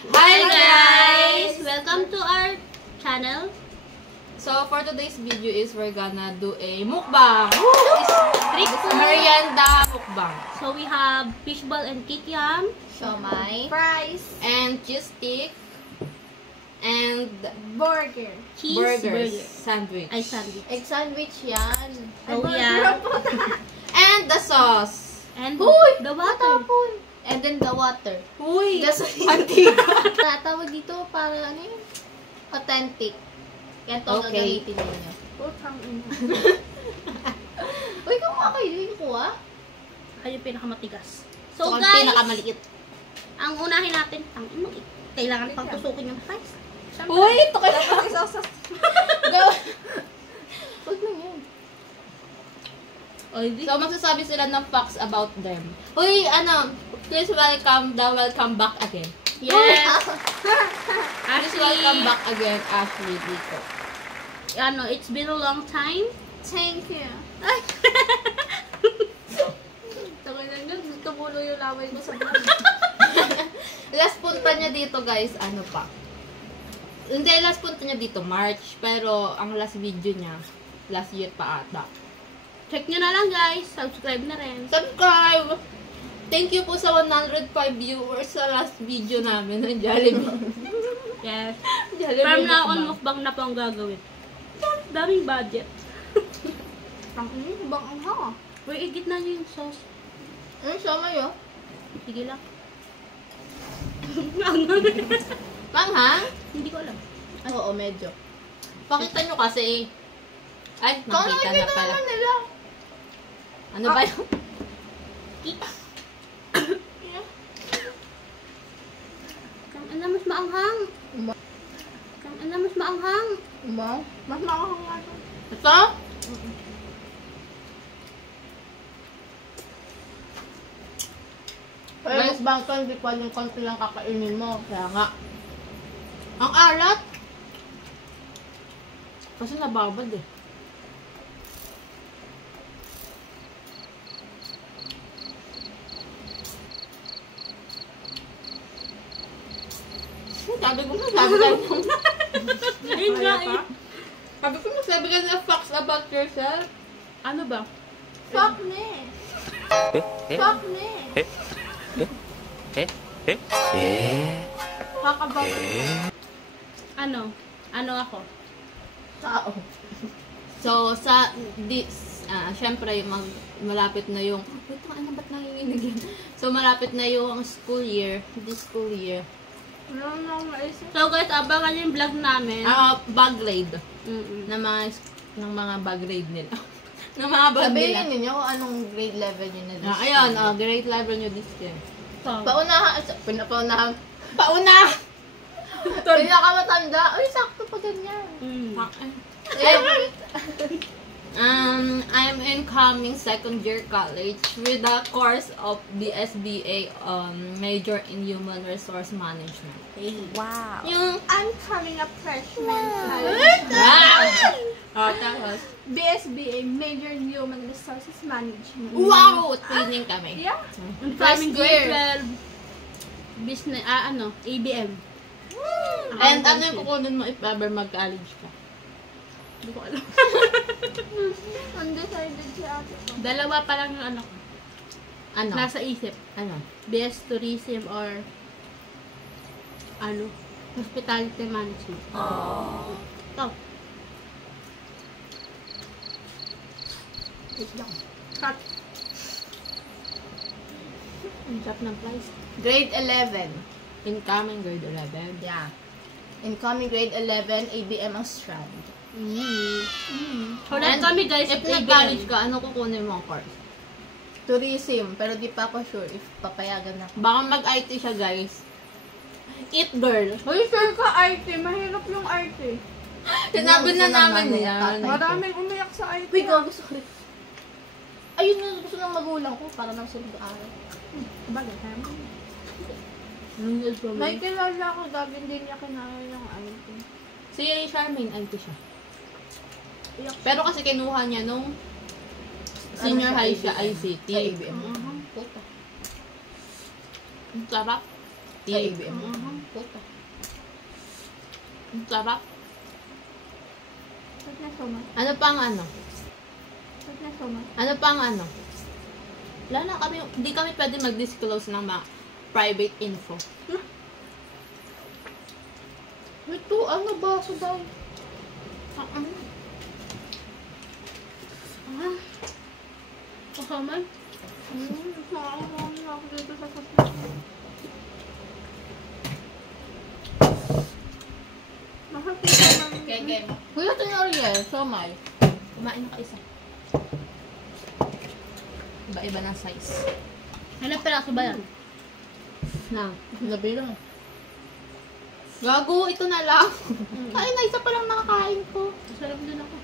Hi guys! Welcome to our channel. So for today's video is we're gonna do a mukbang. Street food. Merienda mukbang. So we have fishball and kikiam. Siomai, Fries, And cheese stick. And burger. Cheese burgers. burger. Sandwich. Ay, sandwich. egg sandwich yan. Oh yeah. And the sauce. And Uy! the water. Matapon. And then the water. Uy! Gasolina. Antika. Tawag dito para ano yun? Authentic. Yan to ang Okay. gagamitin ninyo. Putang ina. Uy, kumuha kayo. Yung kuha? Ay, yung pinakamatigas. So, So ang guys, pinakamaliit. ang unahin natin, kailangan pang tusukin yung fries. Uy! Ito kayo. Huwag na yun. So, magsasabi sila ng facts about them. Uy, please welcome back again. Yes! Please welcome back again, Ashley dito. It's been a long time. Thank you. Tawag na yun, tumulo yung laway ko sa vlog. Last punta niya dito, guys, ano pa? Hindi, last punta niya dito, March. Pero, ang last video niya, last year pa ata. Check nyo na lang guys. Subscribe na rin. Subscribe! Thank you po sa 105 viewers sa last video namin ng Jollibee. Yes. Jollibee From now on, mukbang. mukbang na po ang gagawin. Daming budget. Ang ina, bang ang hanga. Uy, igit na nyo yung sauce. Ano siomai oh? Sige lang. Manghang? Hindi ko alam. Oo, medyo. Pakita nyo kasi. Ay, Kung nakita na nakikita pala. naman nila. Ano ba yun? Kang mas maanghang. Kang mas maanghang. Wow. Mas makakanga to. Ito? Pero mas bangka, hindi pa yung konti lang kakainin mo. Kaya nga. Ang alat. Kasi nababad eh. Sabi ko Ayun nga eh. magsabi ka na facts about yourself. Ano ba? Fuck me. Fuck me. Fuck about it. Ano ako? Tao. So, sa syempre, malapit na yung, wait, ano ba't nanginginig yun? So, malapit na yung school year, this school year. Wala na akong maisip. So guys, abangan yung vlog namin. Bag grade. Mm-mm. Ng mga bag grade nila. ng mga bag nila. Sabihin ninyo kung anong grade level nyo na this Ayun, year. grade level nyo this year. So, Paunahan. Pinapaunahan. Pauna! Pinakamatanda. Uy, sakto pa ganyan. I'm incoming second year college with the course of BSBA major in human resource management. wow. Yung I'm coming up freshman. tapos BSBA, Major in Human Resources Management. wow! Training kami. Yeah. Ang First coming year. grade 12 business, ABM. And ano yung kukunin mo if ever mag-college ka? Hindi ko alam. Undecided si ate ko. Dalawa pa lang yung ano ko. Ano? Nasa isip. Ano? BS Tourism or Hospitality Management. Ito. Wait lang. Cut. Ang sarap ng flies. Grade 11. Incoming grade 11. Yeah. Incoming grade 11, ABM ang strand. So, lahat kami guys, If ABM. nag-college ka, ano kukunin mo ang course? Tourism, pero di pa ako sure if papayagan na. Baka mag-IT siya, guys. Eat girl. Uy, sure ka IT. Mahirap yung IT. Sinabi na Gusto ng namin nanay, yan. tatay. Maraming umiyak sa IT. Uy, gago, sorry. Ayun yung gusto ng magulang ko para nang sila mag-aaral. Bagay, tama. May May kilala ko, Gabi, hindi niya kinaya yung IT. Si Charmaine, IT siya. Pero kasi kinuha niya nung senior high siya, ICT. Sa ABM. Mhm. Puta. Ang sarap. Sa ABM. Puta. Ang sarap. Sarap na somay. Ano pang ano? Sarap na somay. Ano pang ano? Wala na kami, hindi kami pwede mag-disclose ng mga private info. Ito, ano ba? Subay. Ano? Kasaman? Nakakaroon na ako dito sa sasakyan. Mahal ko naman. Kaya mo. Kuya, ito yung Ariel. Somay. Kumain na ka isa. Iba-iba ng size. Ano peraso ba yan? Na. Nabilang. Gago, ito na lang. Ay, na isa pa lang nakakain ko. Sarap din ako.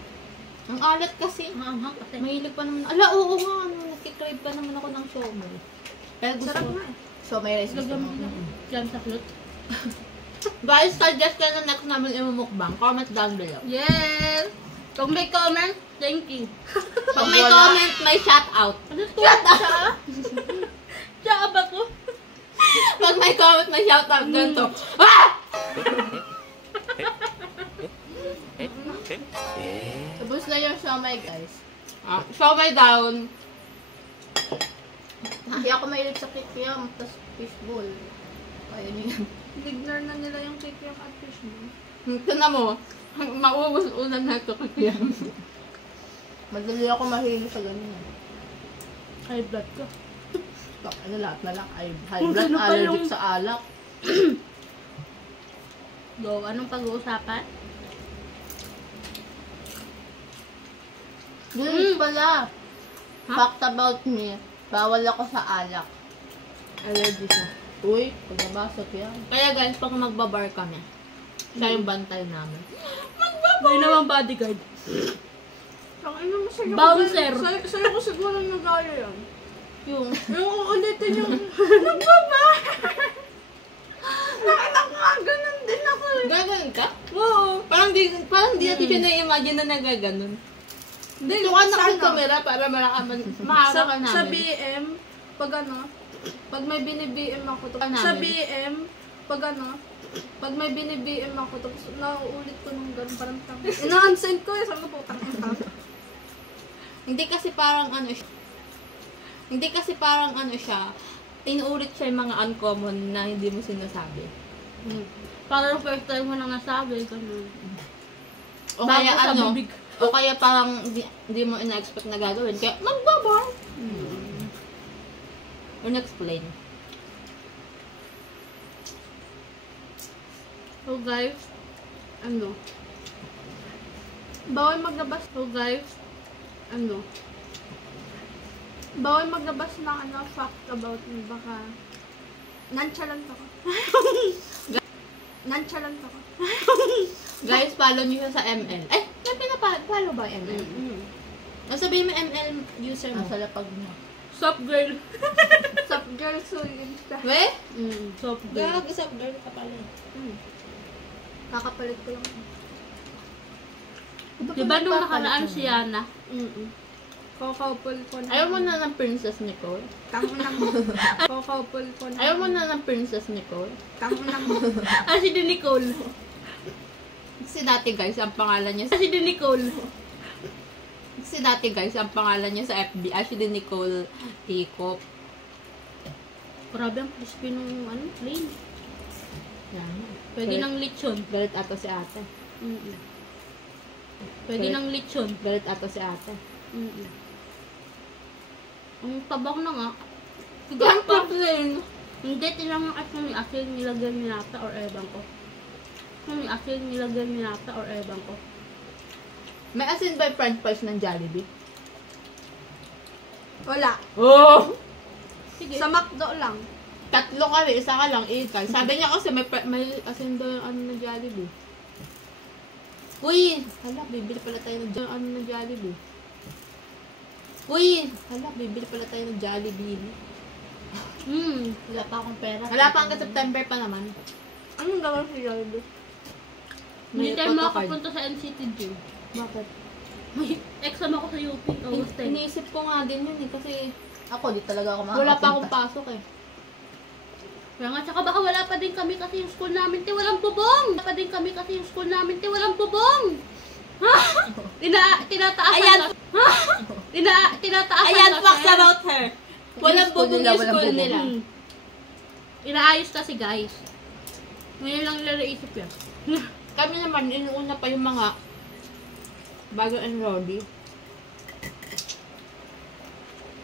Ang alat kasi. Maanghang kasi. Mahilig pa naman. Ala, oo nga. Ano, nakikrave pa naman ako ng siomay. Pero gusto Sarap ko. nga eh. Somay rice gusto Lagyan mo. mo lang. Diyan sa flute. Guys, suggest ka na next namin imumukbang. Comment down below. Yes! Kung may comment, thank you. Pag may comment, may shout out. Ano to? Shut up! Shut up ako. Pag may comment, may shout out. Ganito. Ah! Tapos na yung somay, guys. Siomay down. Hindi ako mahilig sa kikiam, tapos fishball. Kaya niya. Ignore na nila yung kikiam at fish mo. Ito na mo. Mauusunan na ito kasi. Madali ako mahilig sa ganyan. High blood ko. Ano lahat na lang. High Kung blood, sino pa allergic yung- sa alak. Go, anong pag-uusapan? Yun pala. Ha? Fact about me. Bawal ako sa alak. Allergy siya. Uy, pag nabasok yan. Kaya guys, pag magbabar kami, siya yung bantay namin. May naman bodyguard. Ang ina mo sa'yo. Bouncer. Sa'yo ko siguro nagaya yan. Yung, Yung uulitin yung nagbabar. Nakita ko nga, ganun din ako eh. gaganon ka? Oo. Parang di natin siya na-imagine na nagaganon. Hindi, Gusto ka na sa kung ano? camera para mahara ka namin. Sa BM, pag ano, pag may bini-BM ako, Ka namin. sa BM, pag ano, pag may bini-BM ako, tapos nauulit ko nung gano'n, parang tama. Ina-unsend ko eh, sabi ko, putang ina. Hindi kasi parang ano siya. Hindi kasi parang ano siya. Inuulit siya yung mga uncommon na hindi mo sinasabi. Parang first time mo na nasabi. Ganun. O kaya Bago sa ano, bibig. o kaya parang hindi mo ina-expect na gagawin. Kaya magbabar. Unexplain. So guys, ano? Bawal maglabas, So guys, ano? bawal maglabas ng ano, fact about me, baka nonchalant ako. Nonchalant ako. Guys, follow niyo siya sa ML. Ay, may pinapfollow ba ML? Sabihin mo ML user mo. Nasa lapag mo. Soft girl. Sup girl, so Insta. We? Soft girl. Gag, isang girl ka pala. Kakapalit ko lang. Diba nung nakaraan si Yana? Kakapal ko na. Ayaw mo na ng Princess Nicole? Tangunang. Kakapal ko na. Ayaw mo na ng Princess Nicole? Tangunang. Ah, si Nicole. Si dati guys, ang pangalan niya Ah, si Nicole. Si dati guys, ang pangalan niya sa FB, Ashley Nicole Tikop. Grabe ang crispy nung ano, plain. Yan. Pwede Galit- ng lechon. Galit ato si ate. Pwede Pwede- ng lechon. Galit ato si ate. Ang tabak na nga. Ganun pa plain. Hindi, tinanong at kung may asin nilagyan minata or ewan ko. Kung may asin nilagyan minata or ewan ko. May asin ba yung french fries ng Jollibee? Wala. Oh! Sige. Sa McDo lang. Tatlo kami, isa ka lang, ikay. Sabi niya kasi may asin daw yung ano ng Jollibee. Uy! Hala, bibili pala tayo ng ano ng Jollibee. Uy! Hala, bibili pala tayo ng Jollibee. Wala pa akong pera. Wala pa hanggang September pa naman. Anong gawin si Jollibee? Hindi May tayo photocard. makapunta sa NCT Gym. Bakit? May exam ako sa UP. August 10. Iniisip ko nga din yun eh, kasi Ako, di talaga ako wala pa akong makakapunta. pasok eh. Kaya nga, tsaka baka wala pa din kami kasi yung school namin, te, walang bubong! Wala pa din kami kasi yung school namin, te, walang bubong! Ha? Tinataasan Ayan. ka. Ha? Tinataasan Ayan, ka, facts sir. about her. Walang bubong yung school nila. Inaayos kasi, guys. Ngayon lang nila naisip yan. Kami naman, inuuna pa yung mga bago enrollee.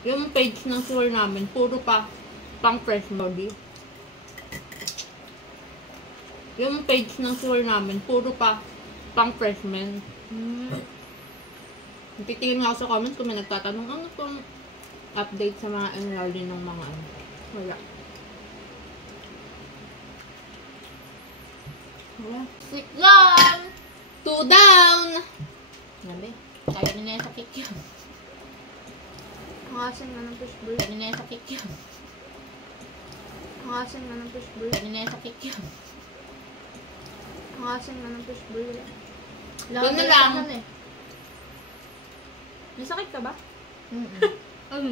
Yung page ng school namin, puro pa pang fresh enrollee. Yung page ng school namin, puro pa pang freshmen. Titingin nga ako sa comments kung may nagtatanong, ano pong update sa mga enrollee ng mga ano. Wala. Wala. Sit lang! 2 down! Nabi, kaya nila yung sakit yun. Hangasin nga ng fishbowl. Kaya nila yung sakit yun. Hangasin nga ng fishbowl. Kaya nila yung sakit yun. Hangasin nga ng fishbowl. Doon na lang. May sakit ka ba? Ano?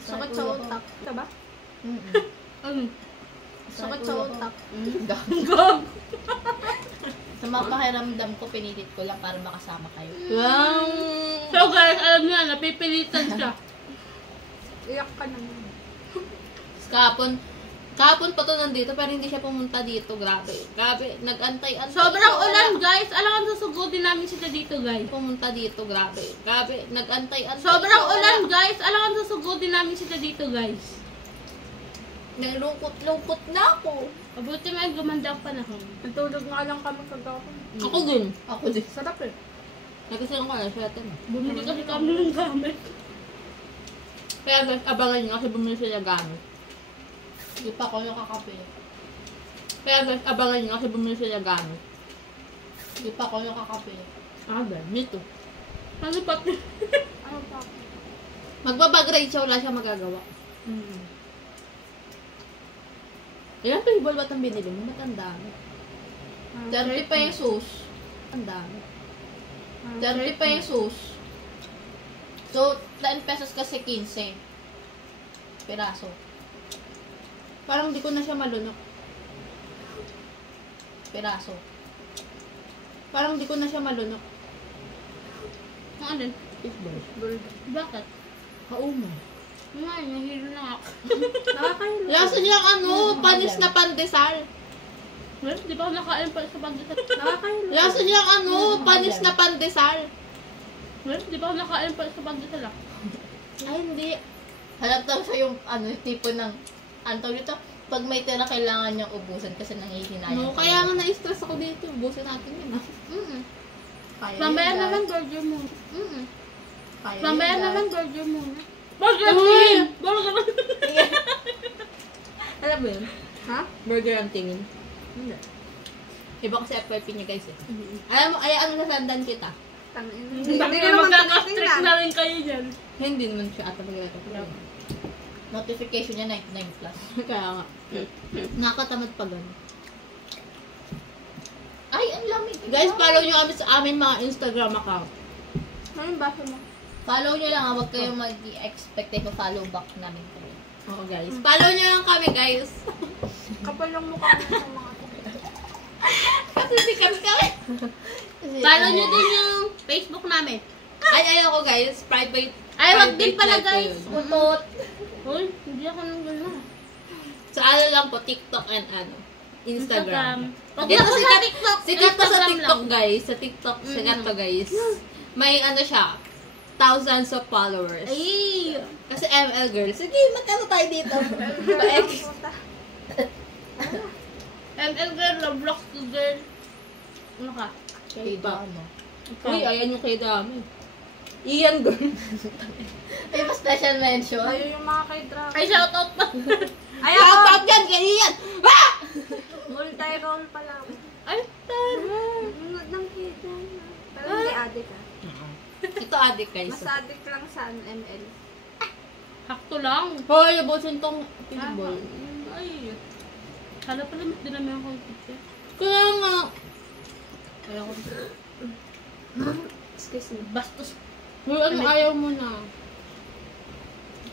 Sakit sa utak ka ba? Ano? Sakit sa utak. Sa mga pakiramdam ko, pinilit ko lang para makasama kayo. Wow! So guys, alam niyo na, napipilitan siya. Iyak ka naman. Kahapon pa to nandito, pero hindi siya pumunta dito. Grabe. Grabe. Nag-antay-antay. Sobrang ulan, guys. Alam ko, susugudin namin sila dito, guys. Pumunta dito. Grabe. Grabe. Nag-antay-antay. Sobrang ulan, guys. Alam ko, susugudin namin sila dito, guys. Nalungkot-lungkot na ako. Mabuti nga yung gumanda ang panahon. Natulog nga lang kami kagapon. Ako din. Ako din. Sarap eh. Nagkasilang ko na siya. Bumili kasi kami ng gamit. Kaya guys, abangan nyo kasi bumili sila gamit. Hindi pa ako nakakape. Kaya guys, abangan nyo kasi bumili sila gamit. Hindi pa ako nakakape. Ah, guys. Me too. Ano pa? Ano pa? Magbabag-grade siya, wala siya magagawa. Ilang table ba't ang binili mo? Ba't ang dami? 30 pa yung sus. Ang dami. 30 pa yung sus. So, 10 pesos kasi 15. Piraso. Parang di ko na siya malunok. Piraso. Parang di ko na siya malunok. Ang alin? Fishball. Bakit? Kauma. Nga, nahilo na ako. Nakakahilo. Lasa niyang ano, panis na pandesal. Well, di ba ako nakain pa sa pagdasal? Nakakahilo. Lasa niyang ano, panis na pandesal. Well, di ba ako nakain pa sa pagdasal? Ay, hindi. Halata siya yung ano, tipo ng, ano tawag dito? Pag may tira, kailangan niyang ubusan kasi nangihinayang. No, kaya nga na-stress ako dito. Busin natin yun, ah. Kaya Mamaya yun, naman guys. burger muna. Kaya Mamaya yun, guys. naman burger muna. Burger Uy! tingin! Burger! Alam mo yun? Ha? Burger ang tingin. Hindi. Iba kasi FYP niya, guys, eh. Alam mo, ay ano nasandan kita? Tangin. Hindi Hindi naman magkaka-strict tinitingnan. na rin kayo dyan. Hindi naman siya ata mag-record. Notification niya 99 plus. Kaya nga. Nakakatamad pa gano'n. Ay, ang lamig. Guys, follow nyo kami sa amin mga Instagram account. Ngayon, basa mo. Follow nyo lang, huwag kayo mag-expect na follow back namin kayo. Oo, guys. Follow nyo lang kami, guys. Kapal lang mukha mo sa mga Kasi sikat kami. Follow nyo din yung Facebook namin. Ay, ayaw ko, guys. Private. Ay, wag din private pala, life ko guys. yun. Utot. Uy, hindi ako nang gano'n. So, ano lang po, TikTok and ano, Instagram. Pag Dito ako sa sikat- TikTok, Sikat to sa Instagram TikTok, lang. guys. Sa TikTok, sikat to, guys. May ano siya, thousands of followers. Ay! Kasi ML girl. Sige, magkano tayo dito? Pa-X. ML girl, Roblox girl. Ano ka? K-pop. Ano? Uy, ayan yung K-drama. Ian girl. May pa special mention. Ayaw yung mga kay-drama. Ay, shoutout pa. Ay, Shout ako! out yan kay Ian! Ah! Multi-role pala ako. Ay, tara. Nanonood ng kay-drama. Pero hindi addict ah. Ito adik guys. Mas addict lang sa ML. Hakto lang. Hoy, abusin tong fishball. Ay. Hala pala, mas dinami ang computer. Kaya nga. Ayaw ko. Excuse me. Bastos. Hoy, ano ayaw mo na?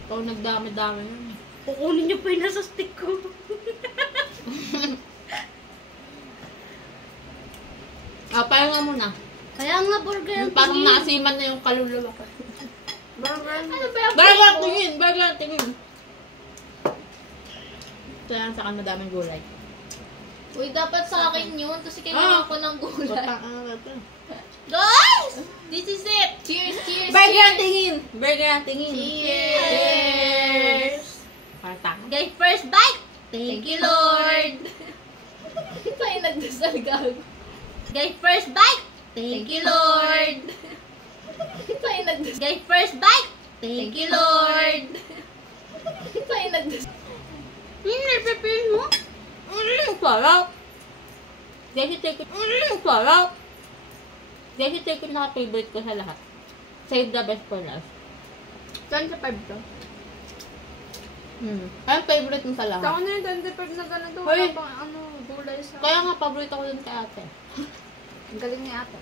Ikaw nagdami-dami yun. Kukunin niyo pa yung nasa stick ko. Pahinga muna. Kaya nga burger ang Parang tingin. naasiman na yung kaluluwa ko. Burger. Ano ba yung Burger tingin! Burger tingin! Ito yan sa madaming gulay. Uy, dapat sa akin yun. Kasi kailangan ko ng gulay. Putang ano na ito. Guys! This is it! Cheers, cheers, Burger cheers. tingin! Burger tingin! Cheers! Parang Guys, first bite! Thank you, Lord! Tayo nagdasal gago. Guys, first bite! Thank you, Lord! Tayo nagdasal. Guys, first bite! Thank you, Lord! Tayo nagdasal. Nipipin mo? sarap! Desi chicken. Sarap! Desi chicken na favorite ko sa lahat. Save the best for last. 25 to. Ano favorite mo sa Sa lahat? ako na yung 25 na ganito. Hoy. Wala pang ano, gulay sa... Kaya nga, paborito ko dun kay ate. Ang galing ni ate.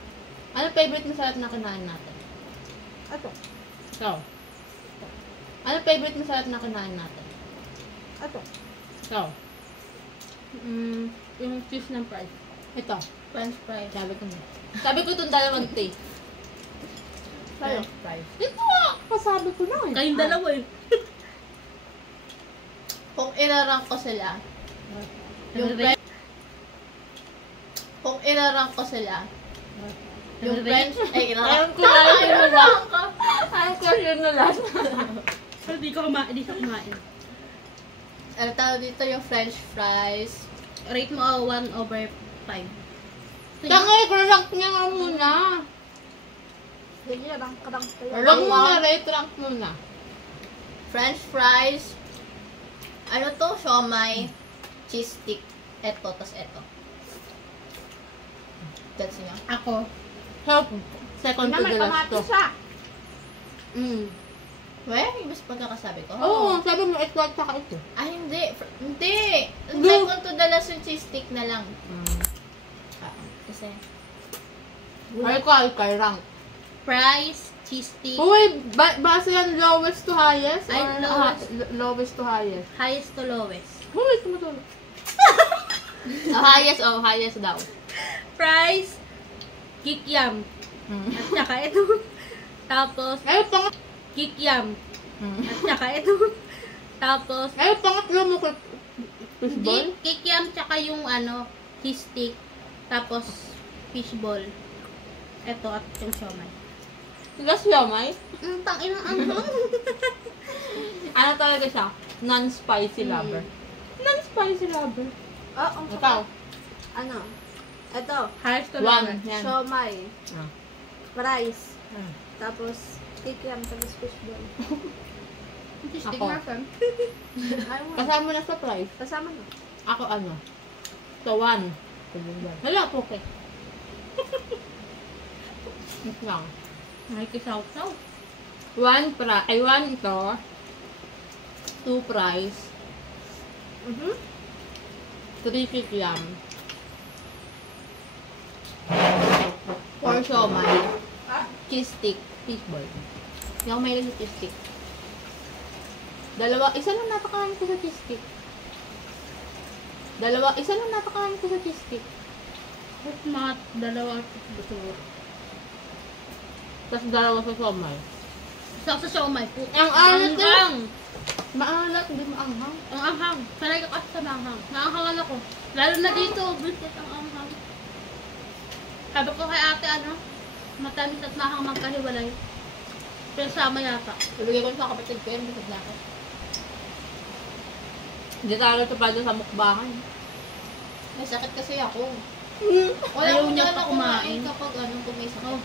Ano favorite mo sa lahat na kinain natin? Ato. Ikaw. Ano favorite mo sa lahat na kinain natin? Ato. Ikaw. Yung cheese ng fries. Ito. French fries. Sabi ko na. Sabi ko itong dalawang tea. Sa'yo. Fries. Ito nga! Kasabi ko na eh. Kayong dalawa eh. Kung irarank ko sila, yung French... Kung irarank ko sila, yung French... Ay, Alam irarank ko na yun na lang. ko. Alam ko yun na lang. Hindi ko kumain. Ano tawag dito yung French fries? Rate mo 1/5. Tangay, rank niya nga muna. Sige, rank-rank kayo. Rank mo nga, rate rank muna. French fries. Ano to? Siomai. Cheese stick. Eto, tas eto. That's niya. Ako. Help. Second to May the last to. kamatis siya. Weh, yung mas pagkakasabi ko. Oo, sabi mo ito at saka ito. Ah, hindi. Hindi. Second to the last yung cheese stick na lang. Kasi, Ay ko, ay rank. Fries, cheese stick, Uy, base yan lowest to highest? Ay, or lowest. lowest to highest? highest to lowest. Uy, tumatulog. Highest, highest daw. Fries, kikiam. At saka ito. Tapos, Ay, kikiam. At saka ito. Tapos, pangatlo mo ko. Fishball? kikiam tsaka yung cheese stick. Tapos, fishball. Ito at yung siomay. Gas yamay? Tangina ang Ano talaga siya? Non-spicy lover. Non-spicy lover. Oh, ang Ikaw? Ano? Ito. highest to One. lowest. Yan. Siomay. Ah. Rice. Tapos, kikiam. Tapos fishball. Cheese stick Ako. na fam. Ayaw mo. Kasama na sa price. Kasama na. Ako ano? So, one. Hala, poke. Ito lang. Nakikisaw-saw. One ito. 2 fries. 3 kikiam. 4 siomay. Cheese stick. Fishball. Hindi ako mahilig sa cheese stick. Isa lang napakain ko sa cheese stick. Isa lang napakain ko sa cheese stick. Tapos mga dalawa gusto. Tapos 2 sa siomay. Isa sa siomay po. Ang alat na. Anghang. Maalat, hindi maanghang. Ang anghang. Sanay ka kasi sa manghang. Naanghangan ako. Lalo na dito, biscuit ang anghang. Sabi ko kay ate, matamis at mahang magkahiwalay. Pero sama yata. Ibigay ko sa kapatid ko yan, bisag na ako. Hindi tayo ito sa mukbangan. may sakit kasi ako. Ayaw akong niya gana pa kumain. kapag kung may sakit. Oh.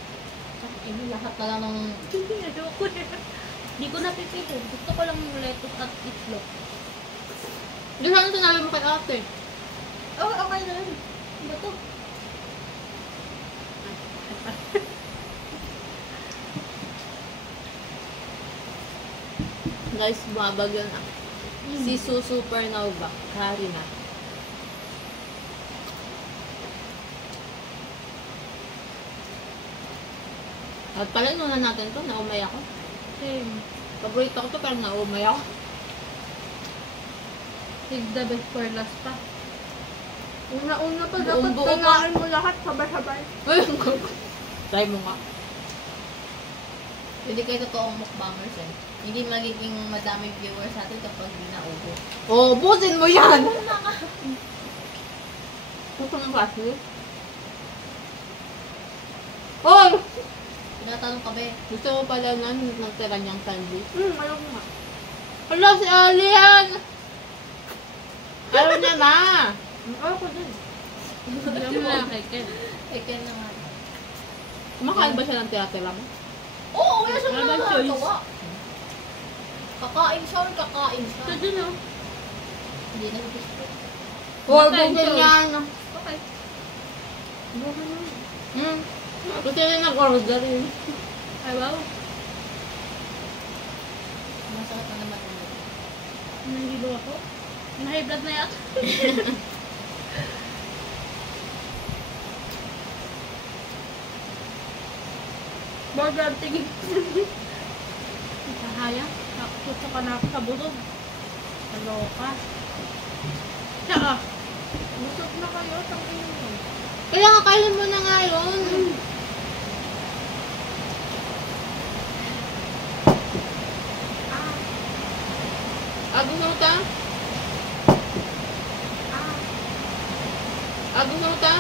Lahat na lang ng... Hindi ko napipili. Gusto ko lang yung lettuce at itlog. Hindi sana sinabi mo kay ate. Okay na yun. Ano to? Guys, bumabagyo na. Si Su Supernova, Karina. At pala nuna natin to, naumay ako. Same. Paborito ko to pero naumay ako. Save the best for last pa. Una-una pa, dapat Buong-buo pa. kailangan mo lahat sabay-sabay. Try mo nga. Hindi kayo totoong mukbangers eh. Hindi magiging madaming viewers natin kapag di naubo. Oh, busin mo yan! Gusto mo kasi? Hoy! Tinatanong ka ba? Gusto mo pala na nagtira niyang sandwich? Ayaw ko nga. Hala, si Ali yan! Ayaw niya na! Ayaw ko din. Alam mo na kay Ken. Eken naman. Kumakain ba siya ng tira-tira mo? Oo, wala siyang Wala bang choice? nagagawa. Kakain siya or kakain siya. Ito dun, oh. Hindi na gusto. Hoy, Makain busin choice. yan! Okay. Gusto niya nag-order yun. Ay, wow. Masakit na naman ulo. Nangilo ako. Na-high blood na yata. Burger tingin. Kahaya. Gusto ka na ako sa busog. Kaloka. Tsaka. Busog na kayo, tangin mo. Kaya nga, kainin mo na nga yun. Gusto mo ta? Gusto mo ta?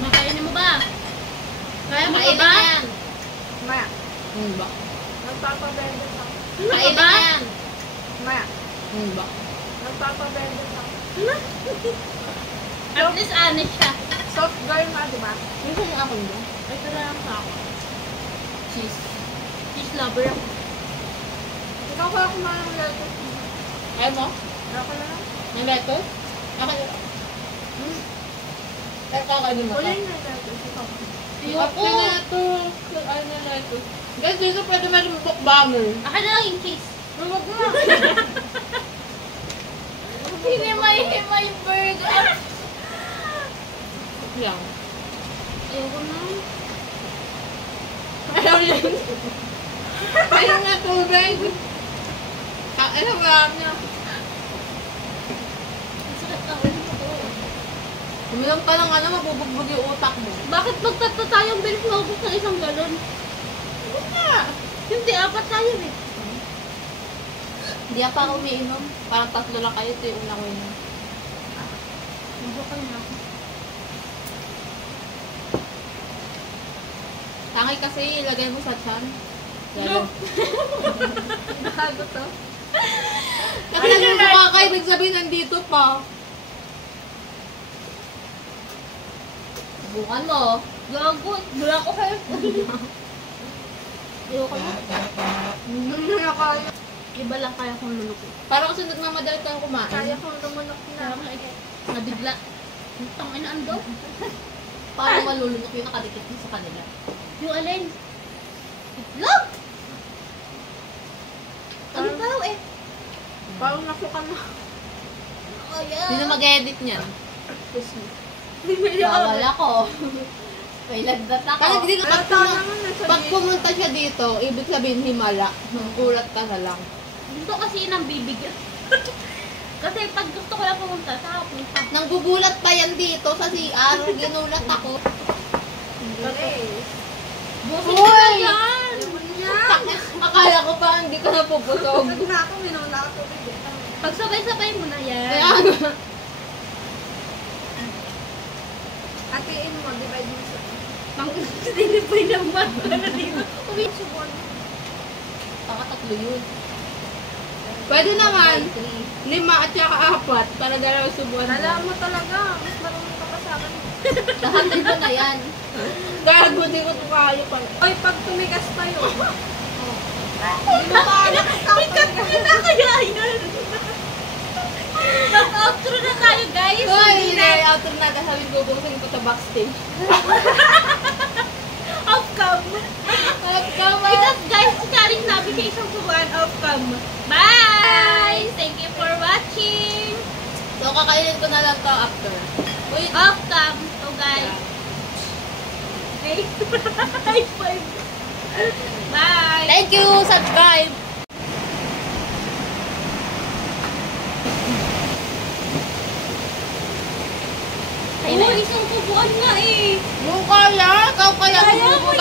Makainin mo ba? Kaya mo Kainin ba? na yan. Maya, Ba? nagpapabende ako. Kainin ba? na yan. Maya, Ba? nagpapabende ako. At least honest siya. Soft girl nga, di ba? Gusto mo ako ba? Ito lang sa ako. Cheese. Fish lover ako. Ikaw kaya kumain ng lettuce. Ayaw mo? Ayaw ko na lang. Ng lettuce? Ako yun. Kaya kakainin mo Wala ka. yung lettuce. Ikaw. Ako na ito. Ano na lettuce? Guys, dito pwede meron mukbanger. Akin na lang yung cheese. Huwag nga. Hinimay-himay burger. Yan. Ayoko na. Ayaw yan. Ayaw na tubig. Ano ba niya? Masakit ang ulo ko. Umilang ka lang ano, mabubugbog yung utak mo. Bakit magtatlo tayong bilis maubos ng isang galon? Huwag na. Hindi, apat tayo eh. Hindi pa ako umiinom. Parang tatlo lang kayo. Ito yung una ko yun. Mabukal na ako. Tangay kasi, ilagay mo sa tiyan. No. Bago to. Kasi nagmumukha kayo, nagsabihin nandito pa. Bukan mo. Gago. Wala ko kayo. Ayoko na. Hindi na kaya. Iba lang kaya kong luluko. Parang kasi nagmamadali kang kumain. Kaya kong lumunok na. Kaya nga eh. Nabigla. Tangin na ando. Paano malulunok yung nakadikit mo sa kanila? Yung alin. Itlog! Ano daw eh? Parang nasukan na. Oh, yeah. Sino mag-edit niyan? Bawal ako. May lagdat ako. Parang hindi ka Pero tao naman nasa pag pumunta siya dito, ibig sabihin himala. Gulat ka na lang. Gusto kasi yun ang bibigyan. Kasi pag gusto ko lang pumunta, saka pumunta. Nang gugulat pa yan dito sa CR, ginulat ako. Busin Hoy! ko na yan! Akala ko pa hindi ka napupusog. Pag na ako, minuna ako tubig. Pag sabay-sabay mo na yan. Kaya ano, Hatiin mo, divide mo sa... Dinipay ng mata na dito. Subon. Pakatatlo yun. pwede naman. 3. 5 at saka 4 para dalawang subuan. Alam mo talaga, mas marunong ka pa sa akin. Lahat nito na yan. Gago, di ko tumayo pa. Oy, pag tumigas tayo. Hindi mo pa alam. Ikat mo na kaya yan. Mag-outro na tayo guys. Hoy, hindi. Outro na dahil bubusin ko sa backstage. Outcome. Because guys, sharing namin sa isang subuan outcome. Bye! Thank you for watching. So, kakainin ko na lang to after. Uy, Outcome. So guys. Okay. High five. Bye! thank you! Subscribe! Ayun na Oo, yun. isang tubuan nga eh. Yung kaya, ikaw kaya Kaya mo